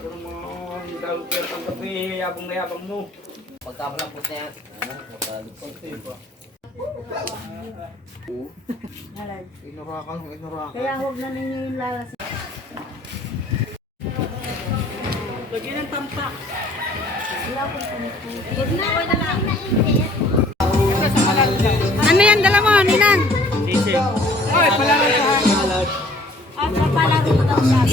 Ito naman, gagawin ko ang gabi, yabang na yabang mo. Pagkapalampot na yan. Inurakan. Kaya huwag na ninyo yung lalas. Lagyan ng tampak. Wala akong panito. Ano yan, dala mo, Ninang? Sisi. Ay, palaro sa hangin. At palaro mo daw yan.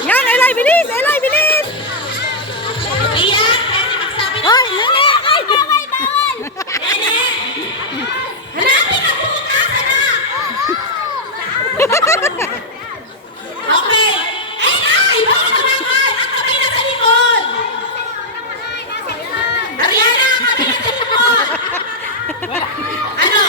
Yan, Elay, bilis! Elay, bilis! Hoy, Nene! Ay, bawal, bawal! Hanapin ang butas, anak! Okay. Ay! Bawal tumakan! Ang kamay na sa likod! Ariana, ang kamay na sa likod! Ano?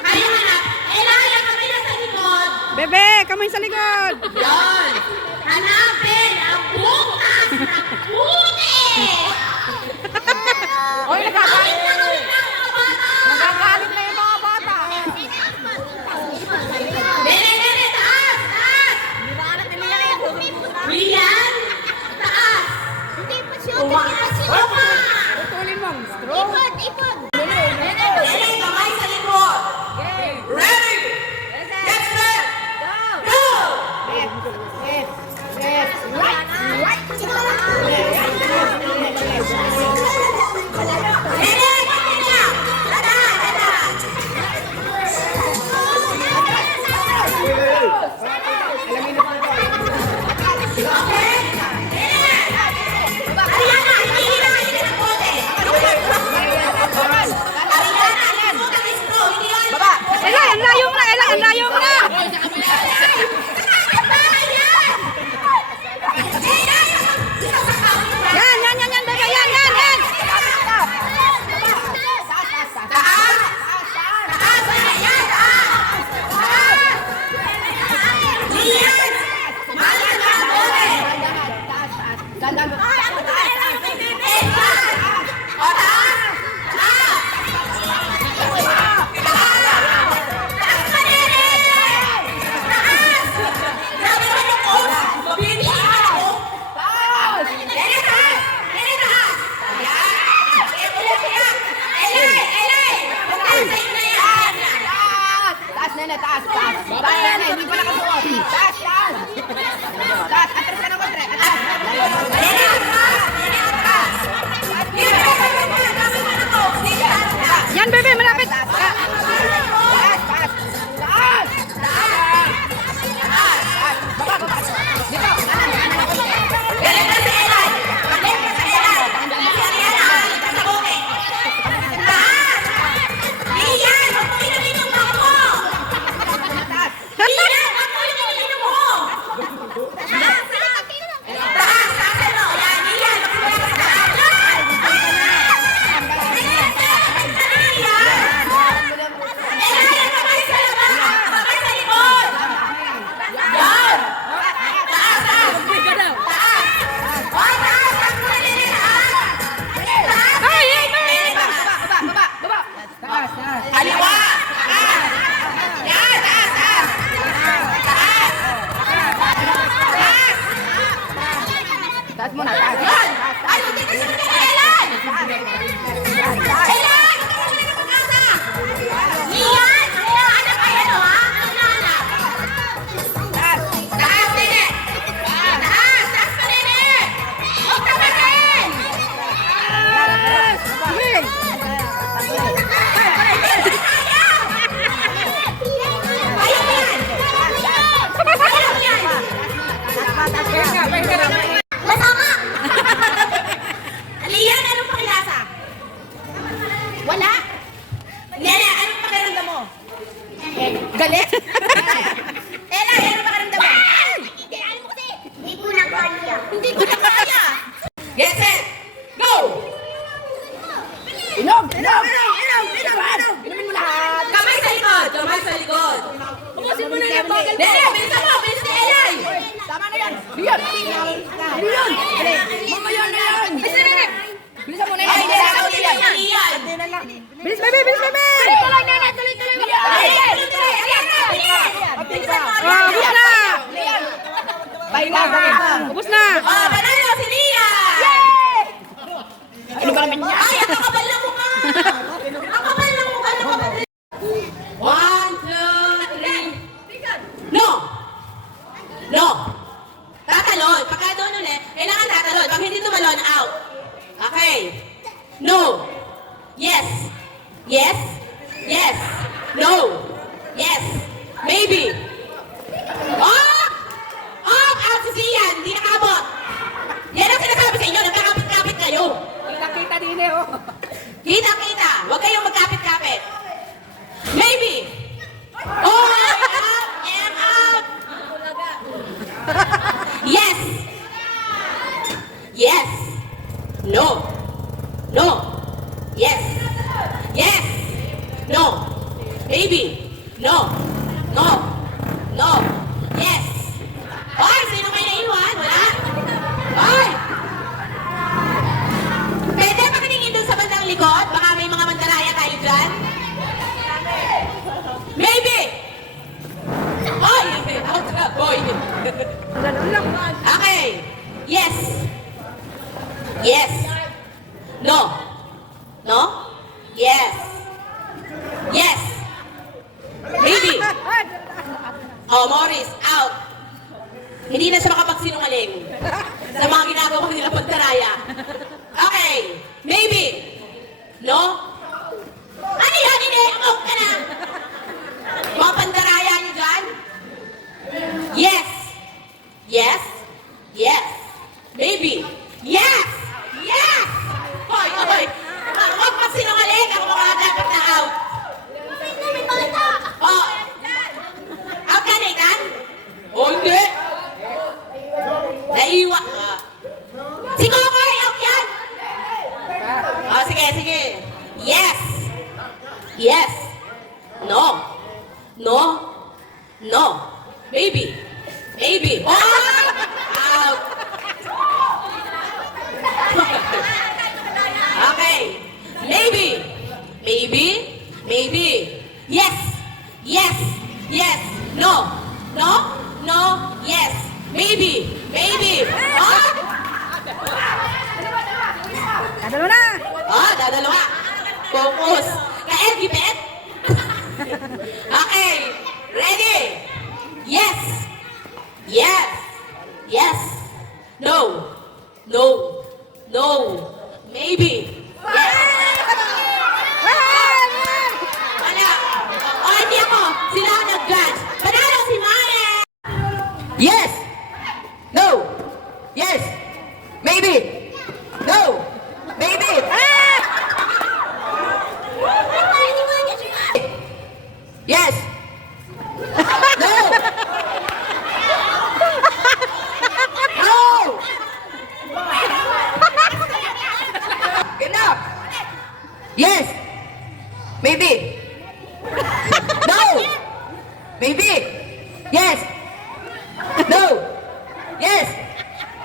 Ayaw hanap. Elay, ang kamay na sa likod! Bebe, kamay sa likod! Yon! Hanapin ang butas ng puti! Hoy, Awit na mga bata! nagagalit na yung mga bata! Nene, taas! Taas! William! Taas! Tuma! Tutulin mo, straw! Nene, kamay sa likod! Ready! Get set! Go! Nene, kanina! Dada! Okay? Ariana, hindi ang bote! Ariana, isuot ang straw! Hindi yan! Elay, ang layo mo na! Elay, ang layo mo na! Yan, yan, yan, yan, Bebe, yan, yan, yan! Taas! taas, taas. Baba yan, hindi pa nakasuot. Taas, taas. Taas, atras ka ng kontre. Atras. Yan, bebe, malapit. Taas, taas. Taas, taas. Taas. Baba, baba. Dito, kanan, kanan ako. Galing na si Elay! Galing na si Elay! Galing na sa buke! Taas! Iyan! Huwag mo inuminom ako! Iyan! Huwag mo inuminom mo! Taas! Taas! Taas! Ano? Yan! Iyan! Magsimula ka sa taas! Iyan! Iyan! Kamay sa labas! Kamay sa likod! Yan! Taas! Taas! Taas! Hoy, taas! Taas mo na rin, taas! Taas! Ay, ay, ay. Baba, baba, baba. Taas, taas. Kaliwa! Taas! Yan! Taas! Taas! Taas! Taas! Taas muna, taas. Yan! Ay, hindi ka siya nagkakailan! Kailan! Iyan! Ano kayo, no, ha? Hinahanap. Taas. Taas, nene! Taas! Taas pa, nene! Huwag tapatin! Ayaw yan! Ayaw yan! Masama! Aliyan, anong pakilasa? Wala? Nene, anong pakiramdam mo? Galit? Ella, anong pakiramdam mo? Hindi, ano mo kasi? Hindi ko na kaya. Hindi ko na kaya! Get set! Go! Inom, inom, inom, inom, inom. Inumin mo lahat. Kamay sa likod! Kamay sa likod! Pupusin mo na yung bagal mo. Nene, bilisan mo! Bilisan ni Elay! Tama na yan. Liyan. Liyan. Mamaya na yan. Bilisan mo na yan. Ay, hindi na ako niliyan! Bilis, bebe, bilis, bebe. Tuloy, nene! Tuloy, tuloy! Ayan! Tuloy! Ayan na! Bilisan! Bilisan mo! Oh, ubus na. Liyan. Pahinga, pahinga. Ubus na. Oh, panalo si Lia! Ano ba naman niya? Ay, ang kakabal na mukha! Ang kapal na mukha! Ang kapal! 1, 2, 3. No! No! Tatalon. Pagka doon ulit, kailangan tatalon. Pag hindi tumalon, out. Okay. No. Yes. Yes. Yes. No. Yes. Maybe. Off! Off! Out si Sian. Hindi nakabot. Yan ang sinasabi sa inyo. Nagkakapit-kapit kayo. Kita din eh, oh. Kita-kita. Huwag kayong magkapit-kapit. Maybe. Oh, I'm out. I'm out. Yes. Yes. No. No. Yes. Yes. No. Maybe. No. No. No. Yes. Hoy, sino may naiwan? Wala? Hoy! Pwede pakiningin dun sa bandang likod? Baka may mga mandaraya tayo dyan? Maybe! Hoy! Out ka, boy! Okay. Yes. Yes. No. No? Yes. Yes. Maybe. Oh, Morris, out. Hindi na siya makapagsinungaling sa mga ginagawa nila pagtaraya. Okay. Maybe. No? Ano yan? Hindi. Out ka na. Mga pandaraya niyo dyan? Yes. Yes. Yes. Maybe. Yes. Yes. Hoy, hoy. Huwag magsinungaling. Ako mga dapat na out. Oh. Out ka, Nathan? Oh, hindi. Naiwa. Si Kokoy, out yan. Oh, sige, sige. Yes. Yes. No. No. No. Maybe. Maybe. Oh! Out. Okay. Maybe. Maybe. Maybe. Yes. Yes. Yes. No. No. No. Yes. Maybe. Maybe. Oh! Dadalo na. Oh, dadalawa. Focus. Kael, gipet. Okay. Ready? Yes. Yes. Yes. No. No. No. Maybe. Yes. Wala. O, hindi ako. Sila ang nag-judge. Panalo si Mare. Yes. No. Yes. Maybe. No. Maybe. Yes. No. No. Enough. Yes. Maybe. No. Maybe. Yes. No. Yes.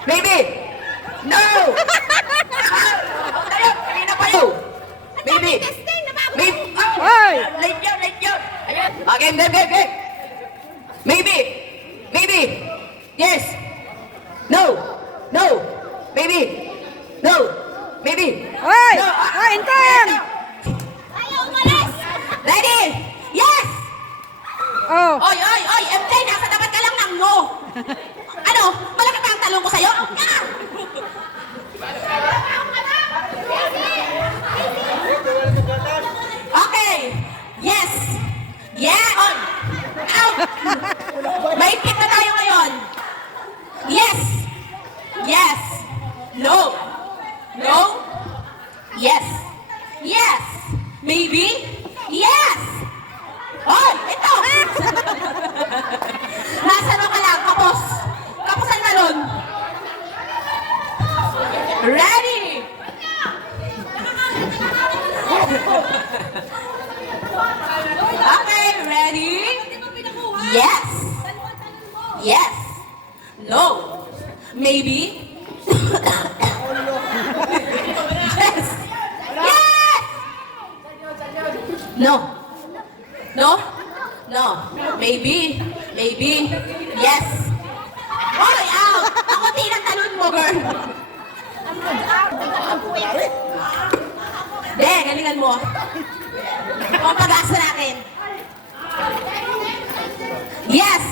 Maybe. No. Maybe. Maybe. Hoy! Late yun, late yun. Ayan. Okay, okay. Maybe. Maybe. Yes. No. No. Maybe. No. Maybe. Hoy! No. Hoy, intern! Ready? Yes. Oh. Oy, oy, oy. MJ, nasa dapat ka lang ng no. Ano? Malaki pa ang talong ko sa'yo? Ah! Okay. Yes. Yeah. On. Out. Maikit na tayo ngayon. Yes. Yes. No. No. Yes. Yes. Maybe. Yes. Hoy, ito. Nasaan ka lang, kapos? Kapusan na nun. Ready. Okay, ready? Yes. Yes. No. Maybe. Yes. Yes. No. No. No. Maybe. Maybe. Yes. Hoy, out! Ako tinang talon mo, girl. De, galingan mo. Ang pag-asa natin. Yes.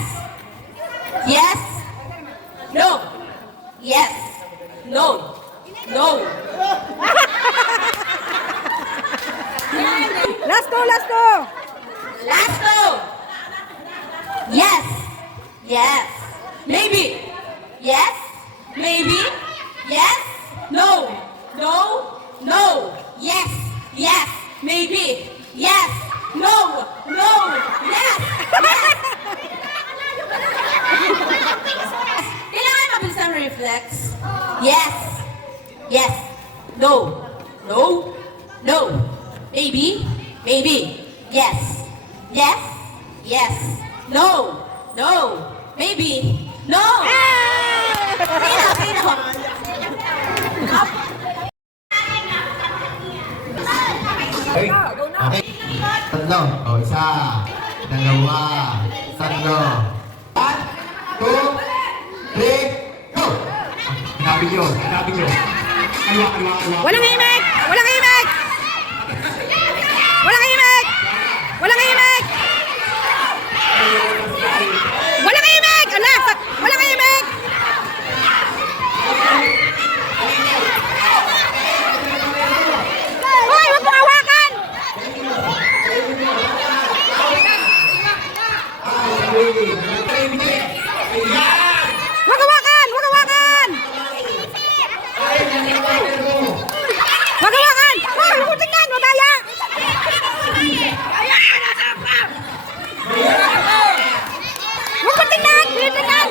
Yes. No. Yes. No. No. Last go, last go! Last go. Yes. Yes. Maybe. Yes. Maybe. Yes. No. No. No. Yes. Yes. Maybe. Yes. No. No. Yes. Yes. Kailangan mabilis ang reflex. Yes. Yes. No. No. No. Maybe. Maybe. Yes. Yes. Yes. No. No. Maybe. No. Sino? Okay. Okay. Tatlo. O, isa. Dalawa. Tatlo. 1, 2, 3, go! Hanapin nyo. Hanapin nyo. Kaliwa, kaliwa, kaliwa. Walang imik! Walang imik! Walang imik! Walang imik! Walang imik! Ala! Walang imik! Hoy! Huwag mo hawakan! Huwag hawakan! Huwag hawakan! Huwag hawakan! Hoy! Huwag mo tingnan! Madaya! Huwag mo tingnan! Tingnan!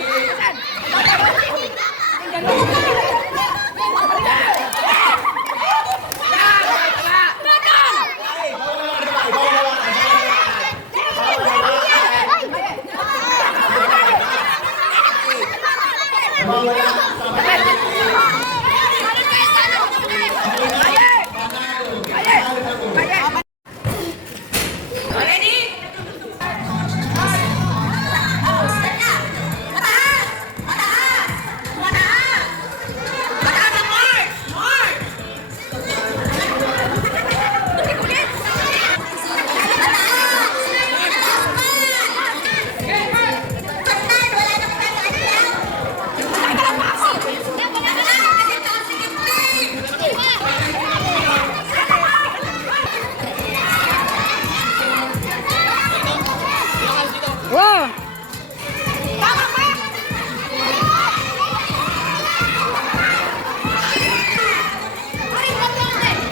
Wow! Tama pa!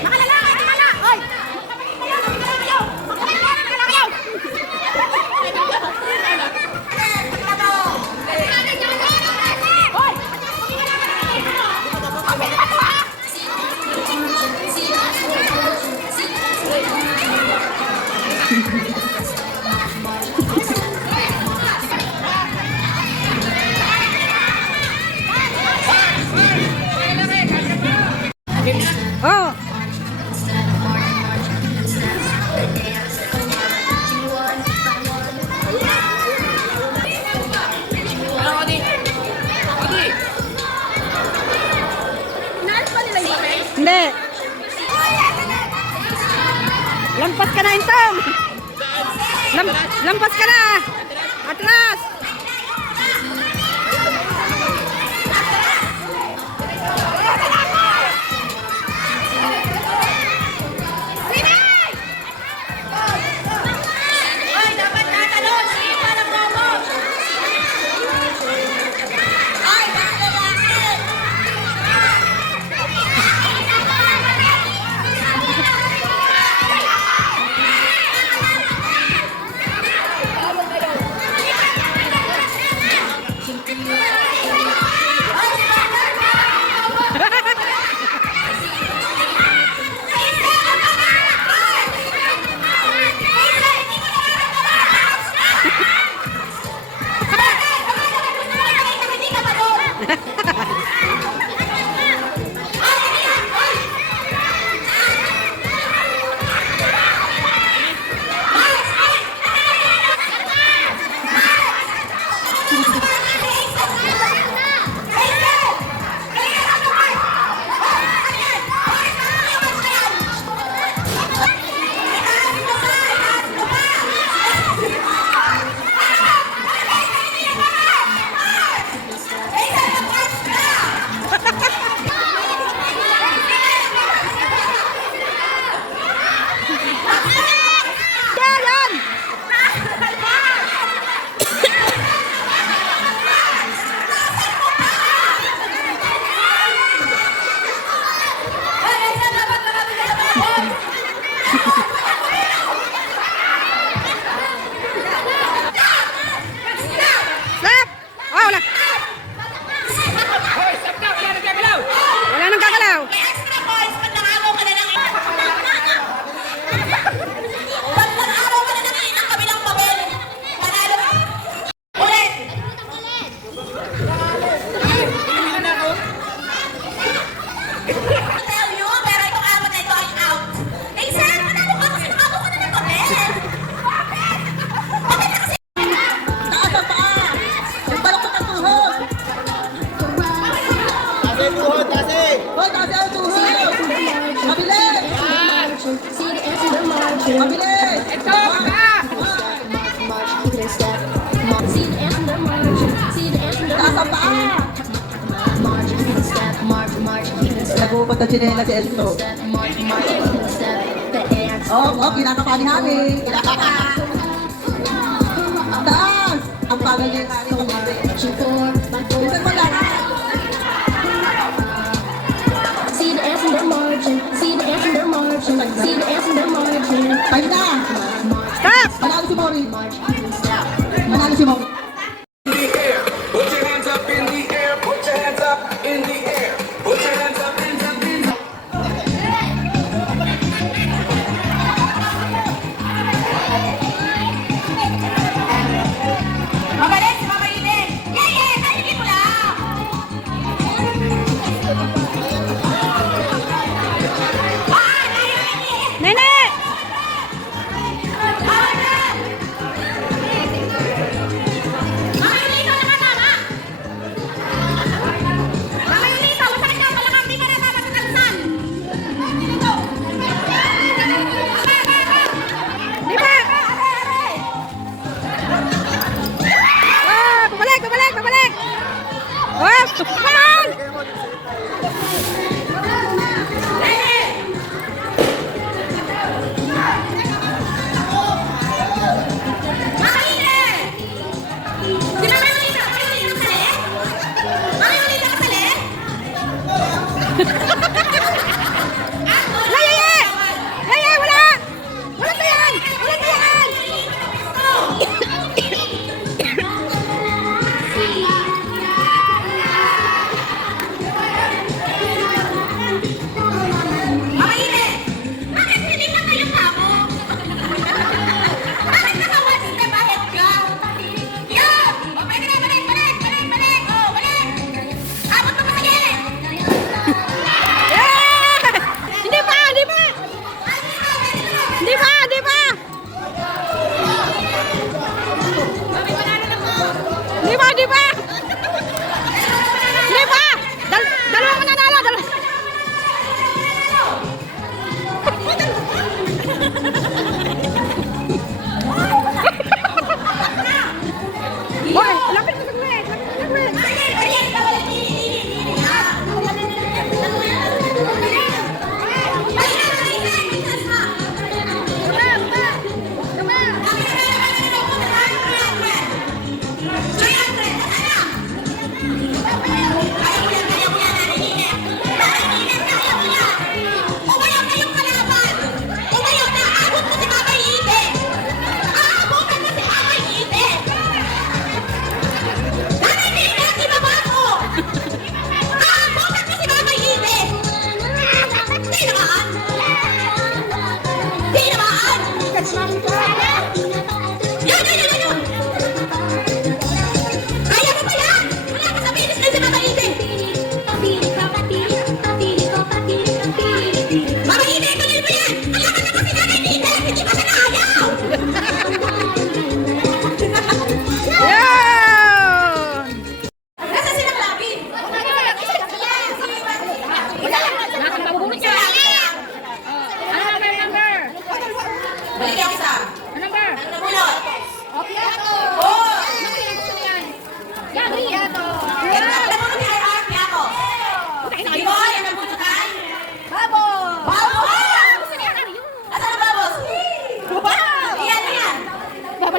Nakalalaki! Nakala! Oy! Oh! Hindi. Lampas ka na, Intong. Lampas ka na. Atras. Oy, dapat tatalon! Sige, parang bobo! Oy, bakit lalaki? Stop! Oh, wala. Hoy, stop na! Wala nang gagalaw! Wala nang gagalaw. May extra points pag nakagaw ka na ng pag nakagaw ka na ng ilang kabilang papel. Panalo ka. Ulit! I'll tell you, pero itong apat na ito ay out. Eh, sir, panalo ka kasi nakagaw ka na ng papel. Bakit? Bakit na kasi? Taas ang paa! Balakot ang tuhod! Hoy, taas ang tuhod! Mabilis! Mabilis! Ito! Paa! Taas ang paa! Nagpupunta sinela si Esto. Kinakapa ni Hami. Kinakapa. Taas! Ang bagal niya yung Hami kumari. Bisan mo lang. See the ants and they're marching. See the ants and they're marching. See the ants and they're marching. Time na! Stop! Manalo si Mori. Manalo si Mori. Put your hands up in the air! Put your hands up in the air! Put your hands up, hands up, hands up! Mabilis! Mabilis! Yeah, yeah! Taligin mo lang! Nene! Bawal na!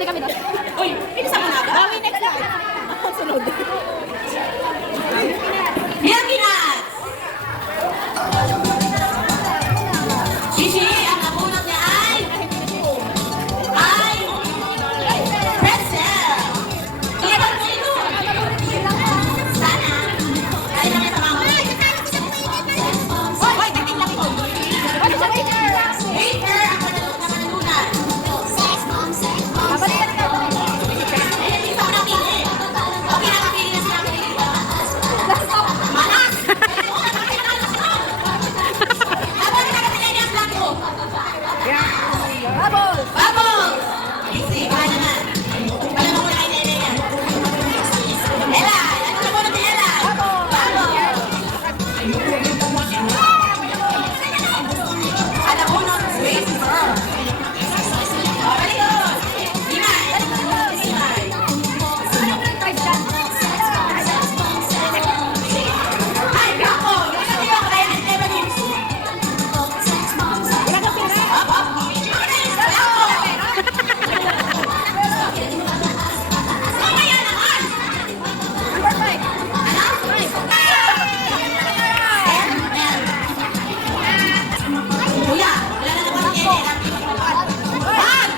Balik kami doon. Uy, pinisan mo na ba? Kami next time. Ako sunod. Milky Nuts! Shishi, ang nabunot niya ay pretzel! Ilan mo ito? Sana. Dali lang yan sa mama. Hoy, dating lang ito. Ano sa waiter? Waiter, ang panalok na panalunan. Babalik ka na daw. Eh, hindi pa ako napili. Okay, nakapili na sila. Malas! Habang nakapili niya ang blanco. Bubbles. Bubbles! Easy, baka naman. Alam mo kung kay Nene yan. Ella! Ano na muna ni Ella? Bubbles! Alam mo nun, wait for. Oh, very good. Himay. Himay. Ay, blanco! Nakapili ako kaya ni Stephanie. Up, up. Blanco! Mamaya naman! Kuya, wala na naman si Ellen. Wag!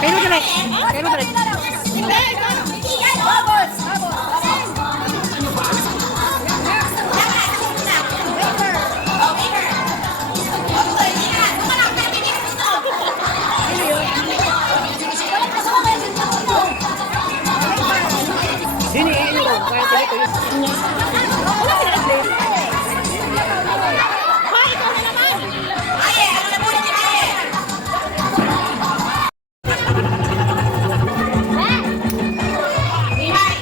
Kayo mo direct. Kayo mo direct. Dini, ano ko? Kaya dito yun. Wala sila nag-play. Aye, ano na muna ni Aye? Himay!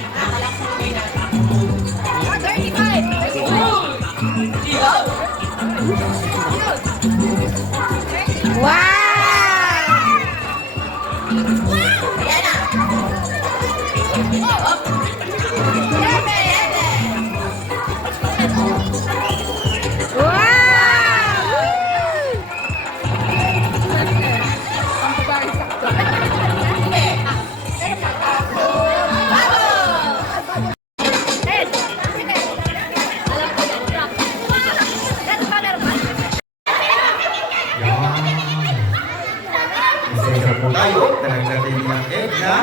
Ayan na. Isa-isa po tayo. Talagang natin ng egg na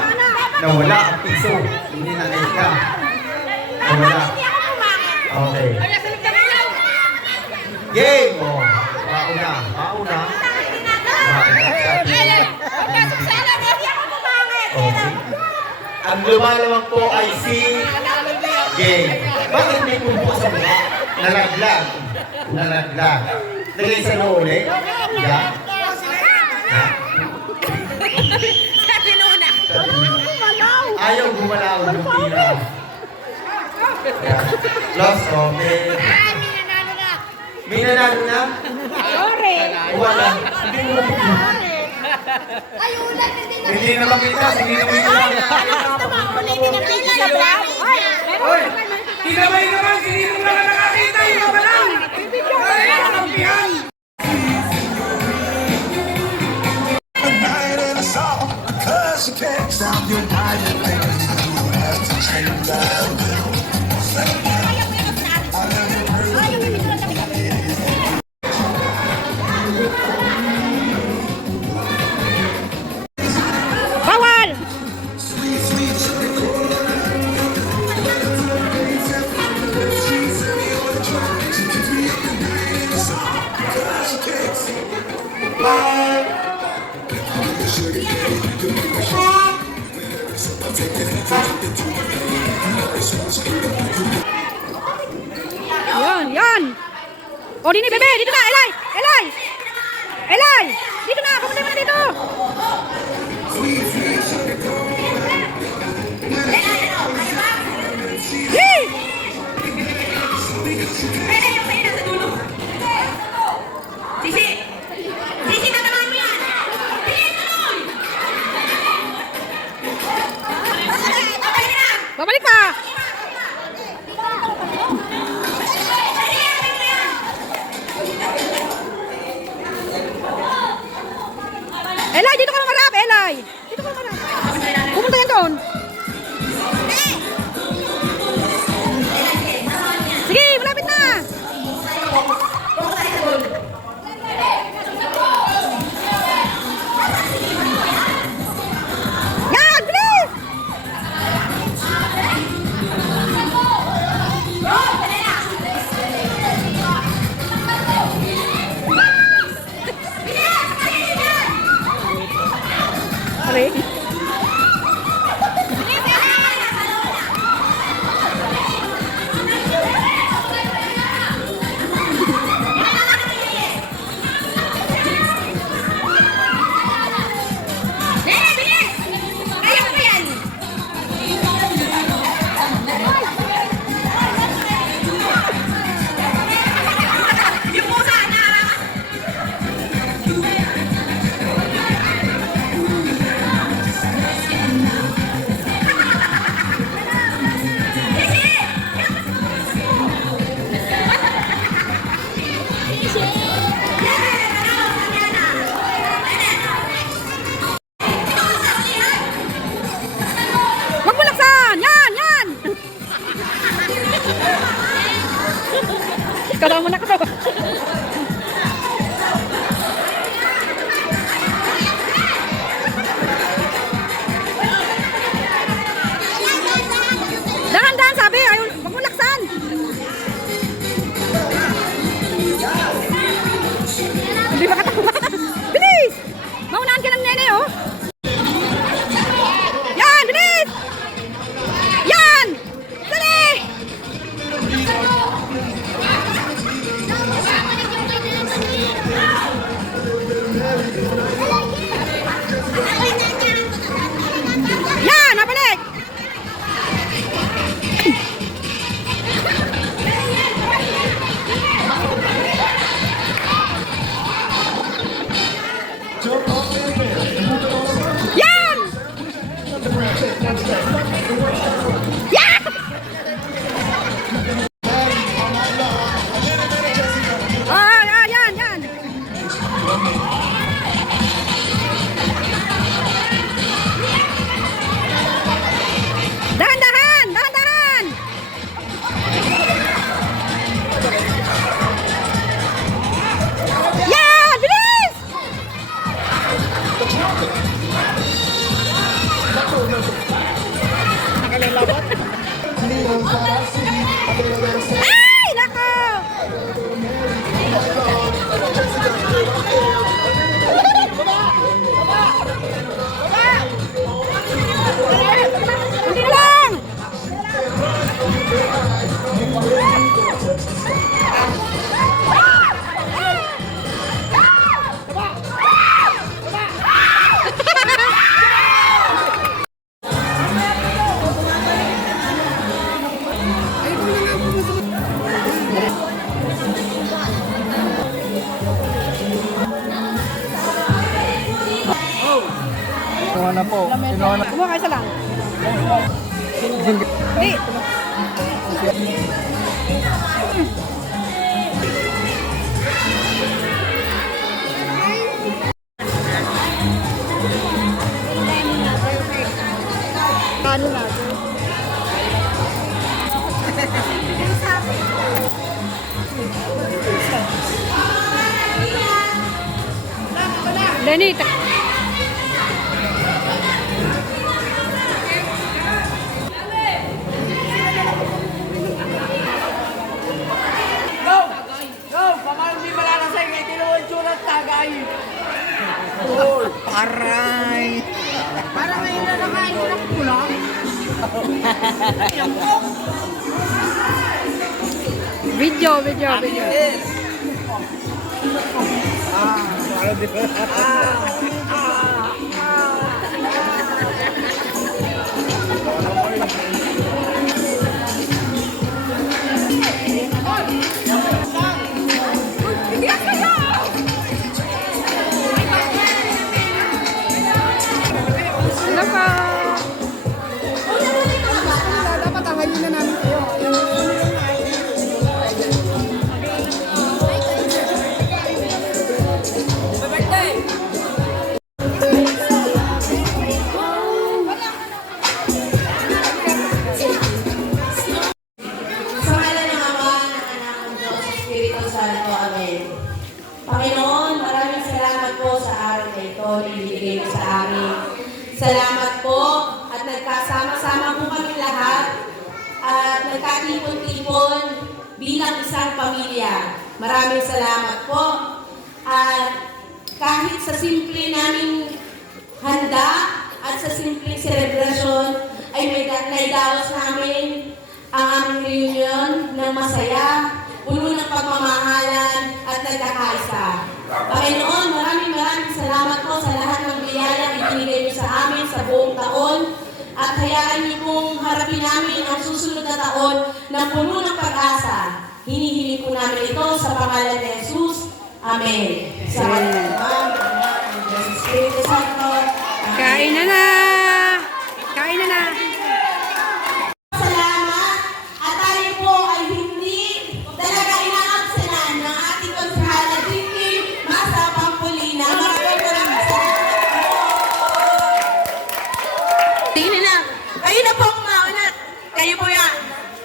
nawala ang piso. Hindi na egg na. Nawala. Okay. Game! Oh. Mauna. Mauna. Okay. Ang lumalawang po ay si Game. Bakit may kumpo sa mukha? Nalaglag. Nalaglag. Lagay sa noo ulit. Yeah. Ayaw gumalaw ng tira. Lost, okay. May nanalo na? Sorry. Wala. Hindi na makita. Hindi na makita. Hoy! Kinabay naman! Sinino na nakakita! Yung iba lang! Ay, kakampihan! Cause you can't stop your diving, baby. You have to change that. Bawal! Yan, yan. O, Dini, bebe, dito na, Elay! Elay! Elay! Dito na, pumunta mo na dito! Yee! Sisi! Sisi, tatamaan mo yan! Bilis, tuloy! Okay na! Babalik ka! Dali, Eli, dito ka lumarap, Eli. Dito ka lumarap. Pumunta yan doon. Sige, malapit na. Yan, bilis. Aray. Wag mo laksan! Yan! Yan! Kasama na kasama. Dahan-dahan sabi! Ayun, wag mo laksan! Hindi makatakbo. Bilis! Maunahan ka ng nene, oh! Yan! Bilis! Yan! Dali! Yan! Nabalik! Yan! Yan! Yan, yan. Dahan-dahan, dahan-dahan. Yan, bilis! Ay, nako! Hindi lang! Kinuha na po. Kinuha na. Kumuha ka isa lang. Hindi. Ano na? Lenny, Aray! Para ngayon na nakain ko lang kulang. video. Dapat ahayin na namin kayo. Santo. Amen. Panginoon, maraming salamat po sa araw na ito na ibigay mo sa amin. Salamat po at nagkasama-sama po kami lahat at nagkatipon-tipon bilang isang pamilya. Maraming salamat po. At kahit sa simple namin handa at sa simpleng selebrasyon ay may naidaos namin ang aming reunion ng masaya, puno ng pagmamahalan at nagkakaisa. Panginoon, maraming salamat po sa lahat ng biyayang ibinigay niyo sa amin sa buong taon at hayaan niyo pong harapin namin ang susunod na taon na puno ng pag-asa. Hinihiling po namin ito sa pangalan ni Jesus. Amen. Sa Amen. Espiritu Santo. Kain na na! Kain na na! Salamat at tayo po ay hindi talaga inaabsenan ng ating konsehal na Jinky Masa Pampolina. Maraming salamat. Tingnan na. Kayo na po ang mauna. Kayo po yan.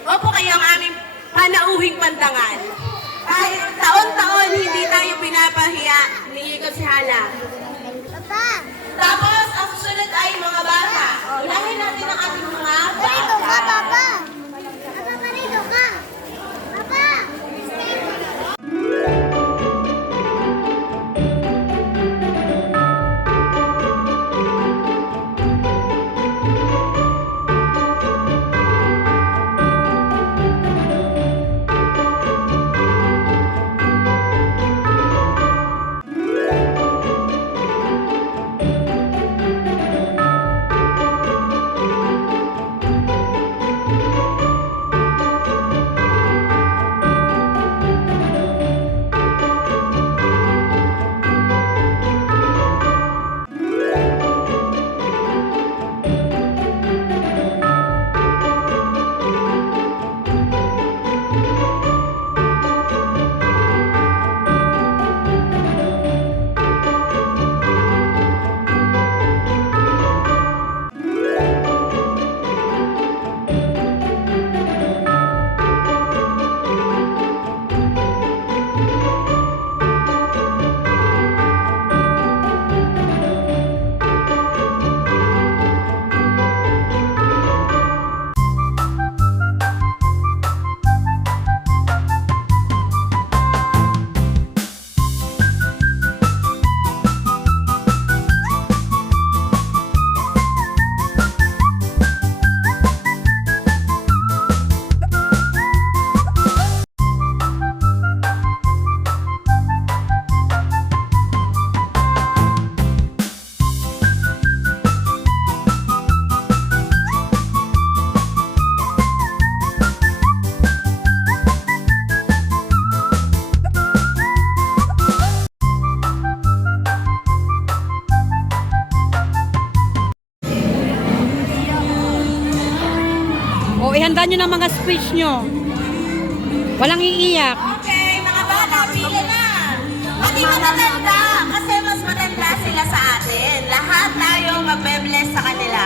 Opo kayo ang aming panauhing pandangan. Kahit taon-taon hindi tayo pinapahiya ni Konsehala. Tapos, ang susunod ay mga bata. Unahin natin ang ating mga bata. O, ihanda nyo ng mga speech nyo. Walang iiyak. Okay, mga bata, pila na. Pati matatanda, kasi mas matanda sila sa atin. Lahat tayo magbe-bless sa kanila.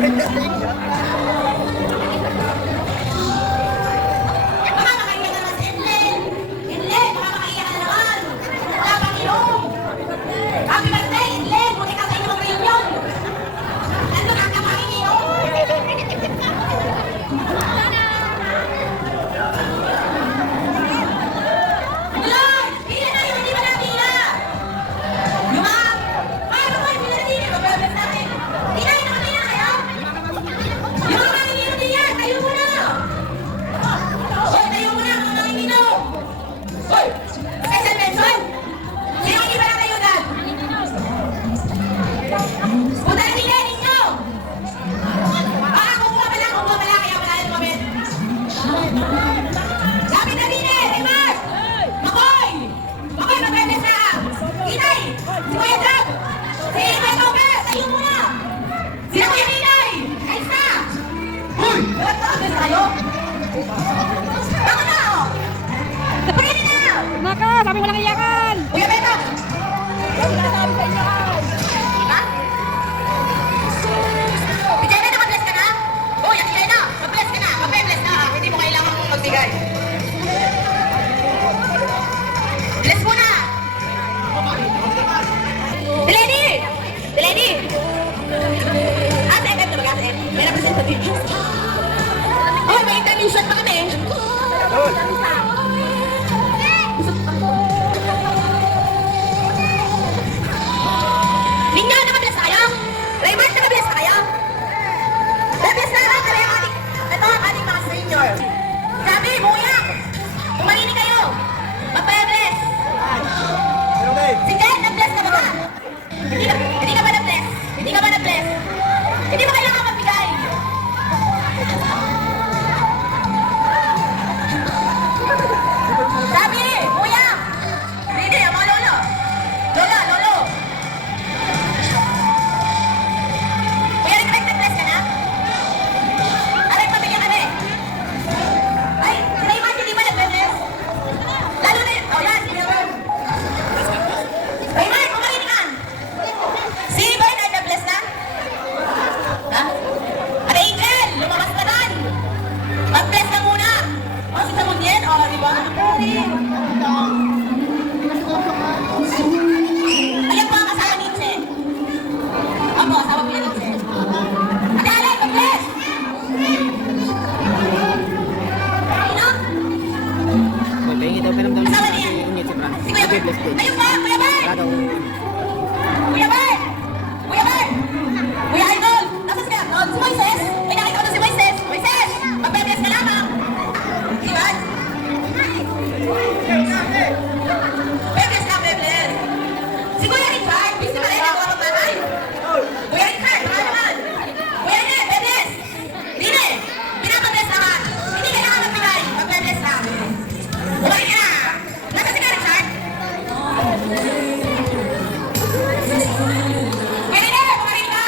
Baka makaiyak na naman si Edlen. Edlen, baka makaiyak ka na naman. Wala pang inom. Happy birthday, Edlen. Buti ka sa inyo mag-reunion. Ano ka ka makikinom? Lord, pila na yun, hindi ba na pila? Yung mga, paano ko yung pila na pila? Mabalas natin. Pila yun naman pila kayo? Yung mga nanginginom din yan, tayo muna. Hoy, tayo muna, mga nanginginom. Hoy, special mention. Sino hindi ba na tayo dyan? Punta na pila ninyo. Baka kukuha pala, kaya wala yung mabit. Sabi na din eh, Raymar! Makoy! Makoy, mag-remes na! Inay! Si Kuya Jab! Si Kuya Tobe! Tayo muna! Sino Kuya Inay? Ayos na! Hoy! Wala ka agad tayo? Bako na! Oh! Pagkini na! Naka, sabi walang iyakan. Kuya Beto! Ha? Si Jenna, mag-bless ka na? Oh, yan si Jenna! Mag-bless ka na! Mag-bless na! Hindi mo kailangan mong magbigay. Bless muna! Delaney! Delaney! Ate, FM na ba? Ate, may representative. Oh, may intermission pa kami. Ninyo, naka-bless kayo? Raymond, naka-bless kayo? Na-bless na lang kami ang ating, ito ang ating mga senior. Sabi, buyak! Kumarini kayo! Magpa-bless! Si Jen, na-bless ka ba ba? Hindi ka ba na-bless? Hindi ka ba na-bless? Hindi mo kailangan magbigay. Sabi, buyak! Hindi, ang mga lolo. Lola, lolo. Kuya, Rick, nag-bless ka na? Aray, pamilya kami. Ay, si Raymond, hindi ba nag-bless? Lalo na yun. Oh, yan, si Raymond. Raymond, kumarinig ka. Si Bern, ay nag-bless na? Ha? Ate Angel, lumabas ka doon. Mag-bless ka muna. O, si Samunyen, o, di ba? Ayan po ang kasama ni Che. Opo, kasama po yan ni Che. Ate Alay, mag-bless! Sino? Kasama niya. Si Kuya Bern. Ayun po, Kuya Bern! Kuya Bern! Kuya Bern! Kuya Idol! Nasaan ka? Oh, si Moises! May nakita ko doon si Moises! Moises! Mag-bless ka lamang! Di ba? Bless lang, bless! Si Kuya Richard! Busy pa rin ako ang tatay! Kuya Richard! Baka naman! Kuya Ned! Bless! Dine! Pinapabless naman! Hindi kailangan magbigay! Mag-bless lang! Bumalik ka na! Nasaan si Kuya Richard? Kuya Ned! Bumalik ka!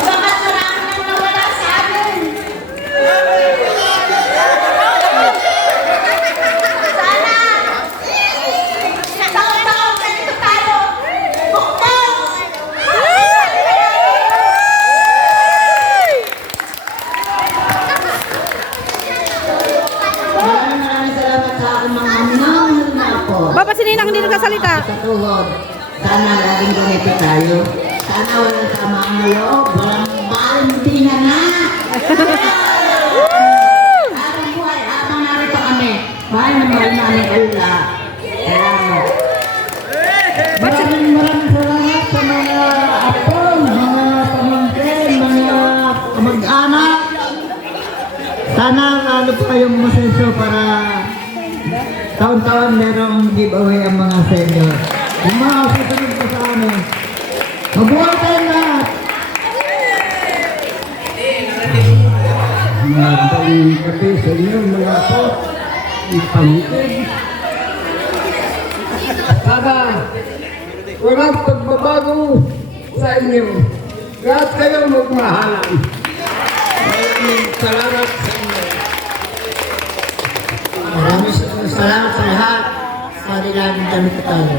Bakit marami nang nawala sa amin? Sana! Taon-taon ganito tayo! Bukbong! Maraming salamat sa aking mga minamahal na po. Baba si Ninang hindi nagsasalita. Sa tuhod, sana laging ganito tayo. Sana walang sama ang loob, walang Valentina na. Habang buhay, habang narito kami, mahal na mahal namin Allah. Salamat. Maraming salamat sa mga apong, mga pamangkin, mga kamag-anak. Sana lalo pa kayong masenso para taon-taon merong giveaway ang mga senior. Yung mga susunod pa sa amin. Mabuhay tayong lahat! Magdaling kape sa inyo mga po. Ipangkin. Sana walang pagbabago sa inyo. Lahat kayo magmahalan. Maraming salamat sa inyo. Maraming salamat sa lahat. Sa nilagang kami tayo.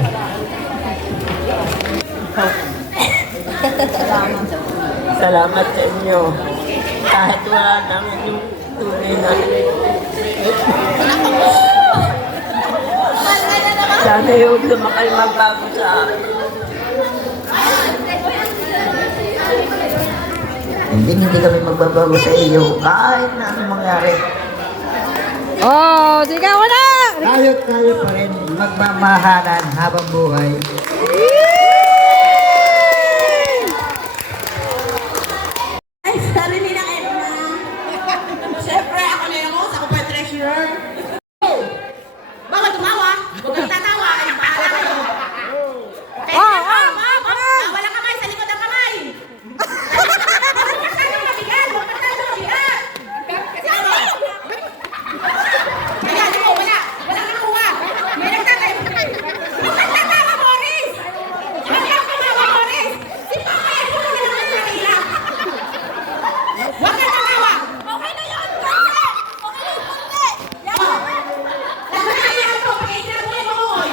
Salamat sa inyo. Kahit wala namin yung tunay na sana yung lumakay magbago sa akin. Hindi kami magbabago sa iyo kahit na anong mangyari. Oh, sigaw na! Tayo pa rin magmamahalan habang buhay. Ay, sabi ni na Edna. Siyempre, ako na yung host. Ako pa yung treasurer. Oh! Bawal tumawa. Huwag kang tatawa. Ay, bahala kayo. Bawal ang kamay sa likod ng kamay. Huwag masyadong mabigat. Huwag masyadong mabigat. Kasi ano? Kaya, di mo, wala. Walang nakuha. May nagtatay. Huwag kang tatawa, Morris. Huwag kang tumawa, Morris. Sino ang kaya ko na naman sa kanila? Huwag kang tatawa! Okay na yun! Konti! Okay na yun, konti! Yan! Nagkakaya ito! Pag-iisip mo yung mahoy!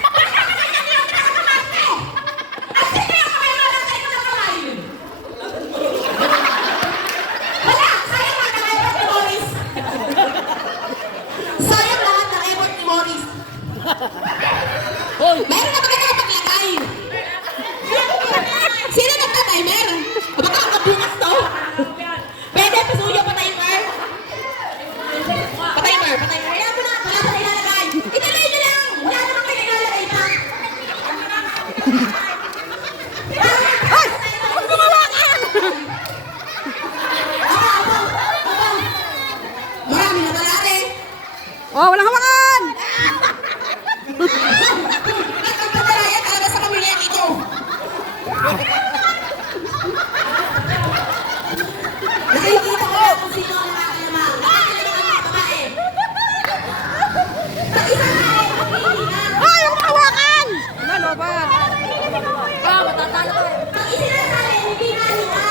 Bakit ka ganyan yung pinakakamate? At sino yung kamay mo lang sa ito ng kamay? Wala! Sayang lahat ng effort ni Morris! Sayang lahat ng effort ni Morris! Meron na ba kayo paglagay? Sino nagta-timer? Baka kabukas to? Pwede, pasuyo pa timer? Pa-timer. Kaya mo na, wala pa ilalagay. Ituloy nyo lang! Wala naman kayo ilalagay pa. Ay! Huwag gumawakan! Marami na talari. Oh, walang hawakan! Nagkakatalayan talaga sa pamilya ito. Nakikita ko kung sino ang nakakalamang. Nakakalamang ang mga babae. Sa isang tayo, maghihinga. Ay, huwag hawakan! Ano ba? Ang isinasali, hindi nahinga.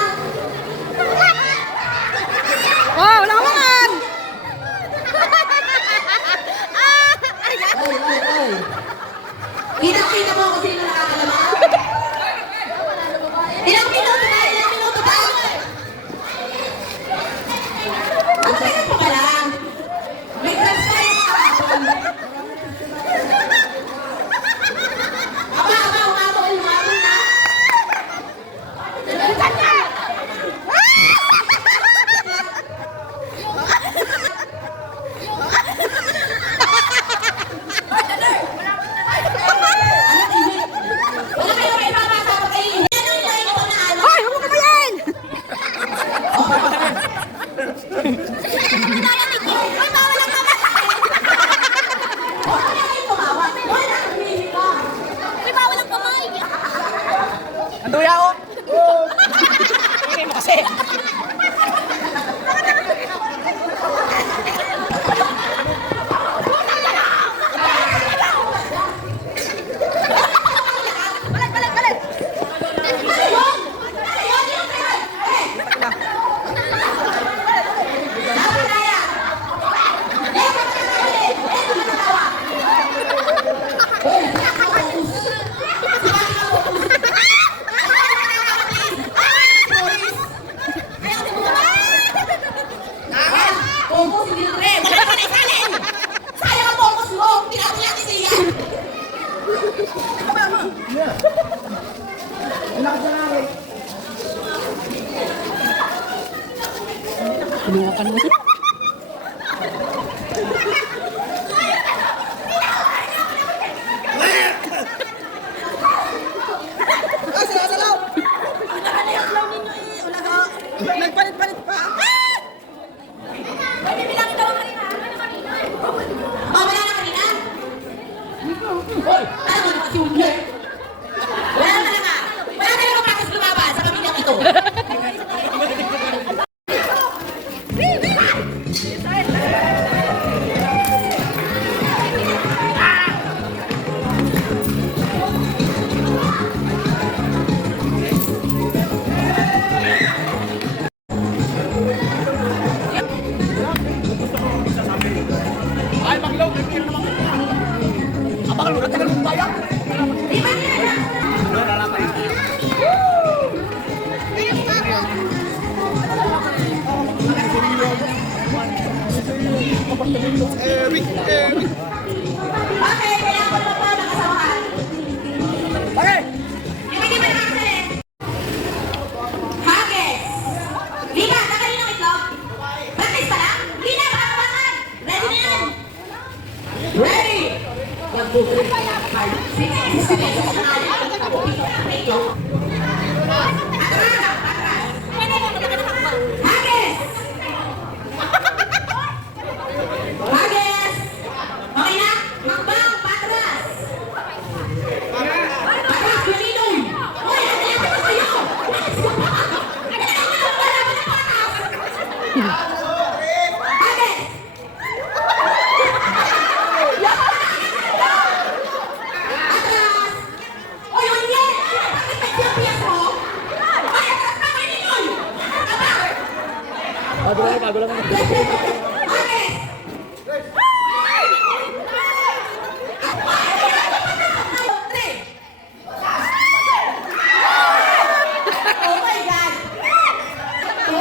Oh, walang hawakan! Kita mo kung sino nakakalamang. Ilang minuto ba? Ilang minuto ba? Ang tagal pa ba lang? May transfer yung kahapon. Umabol na. Wala kayo may babasa pa kayo. Ano yung line ito na ano? Ay, huwag mo kamayan! Ay, bawal ang kamay! Huwag ka kayo tumawa. Wala kang mimika. May bawal ang kamay! Anduya, oh! Hindi mo kasi. Sinuwakan mo. Oh, wala na kanina? Ano mo kasi uli? Wala talaga. Wala talaga patas lumaban sa pamilyang ito. Okay, kaya ako na po nakasamahan. Yung hindi ba nakakasin? Hagis! Lika, nakalina ng itlog? Practice pa lang? Hindi na, baka kabakan! Ready na yan! Ready! Sige, sige. Hagis! Hagis! Okay na? Makbang, patras! Patras, Pilinoy! Hoy, ano yan ba sa'yo? Ano yan ba? Wala ba na patras? Hagis! Atras! Hoy, hindi! Bakit may piyas mo? Hoy, atras ka, Pilinoy! Hagis! Oh my God! 2,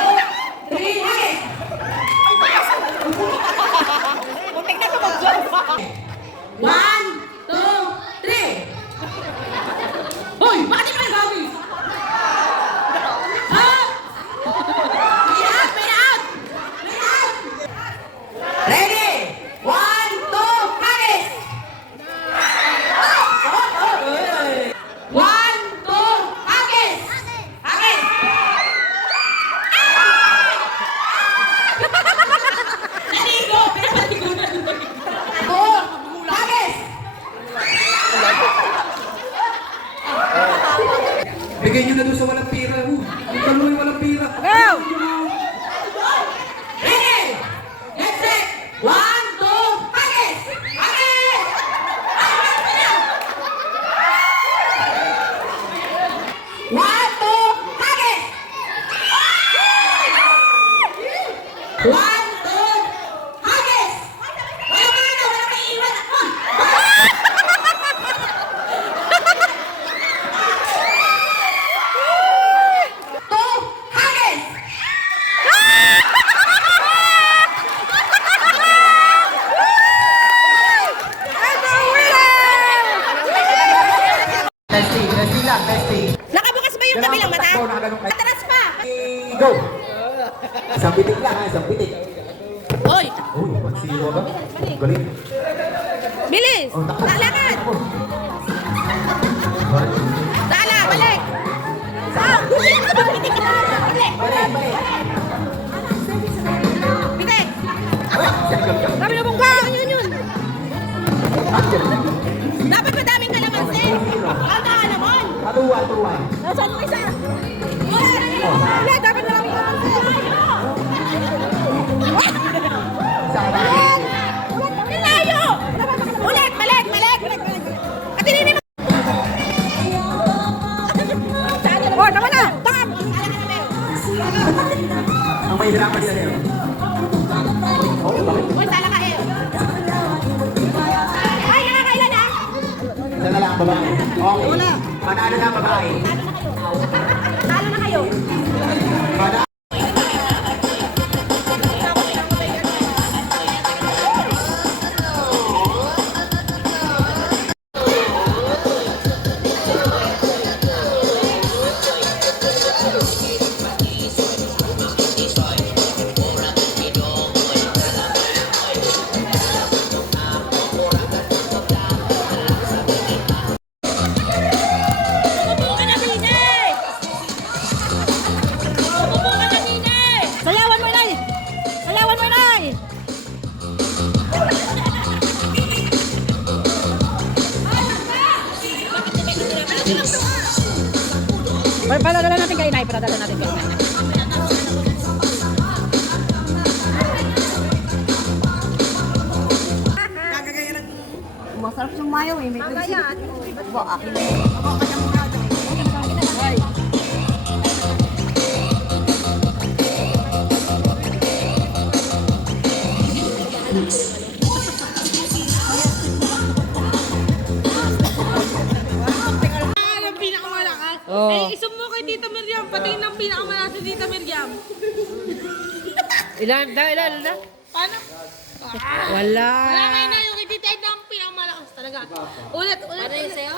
3, hagis! One, two, three! Hoy! Bakit naman gawin? Ha? May out! May out! May out! Ready? One, two, hagis! One, two, hagis! Hagis! Naligo! Pinapaligo na doon. Two, hagis! Bigay nyo na doon sa walang pira. Yung kaluloy walang pira. Go! Ready? Get set! One, two, hagis! Hagis! One, two, hagis! One, two, hagis! Wala ka na, wala kang iiwan. Two, hagis! Testing lang, testing. Nakabukas ba yung kabilang mata? Atras pa! Go! Isang bitik lang ha, isang bitik. Hoy! Uy, 1-0 ba? Galing. Bilis! Lakad! Dala! Balik! Ah! Balik! Balik! Bitek! Sabi na bongga! Yun! Dapat madaming kalamansi! Kaldahan naman! Tuwa. Nasaan mo isa? Wala, dapat maraming kamansi. Layo! Ulit! Balik! Katilinin mo! Oh, tama na! Bam! Ang may hirapan sila yun. Uy, sala ka eh! Ay, nakakailan na! Isa na lang, babae. Okay. Panalo na babae. Talo na kayo! Panalo. Ipadadala natin kay Inay. Ipadadala natin kay Inay. Masarap yung mayo eh. May Oh. Eh, isum mo kay Tita Miriam. Patingin ng pinakamalakas si Tita Miriam. Ilan na? Paano? Wala. Wala kayo na yung kay Tita Edna ang pinakamalakas talaga. Ulit. Paano yun sa'yo?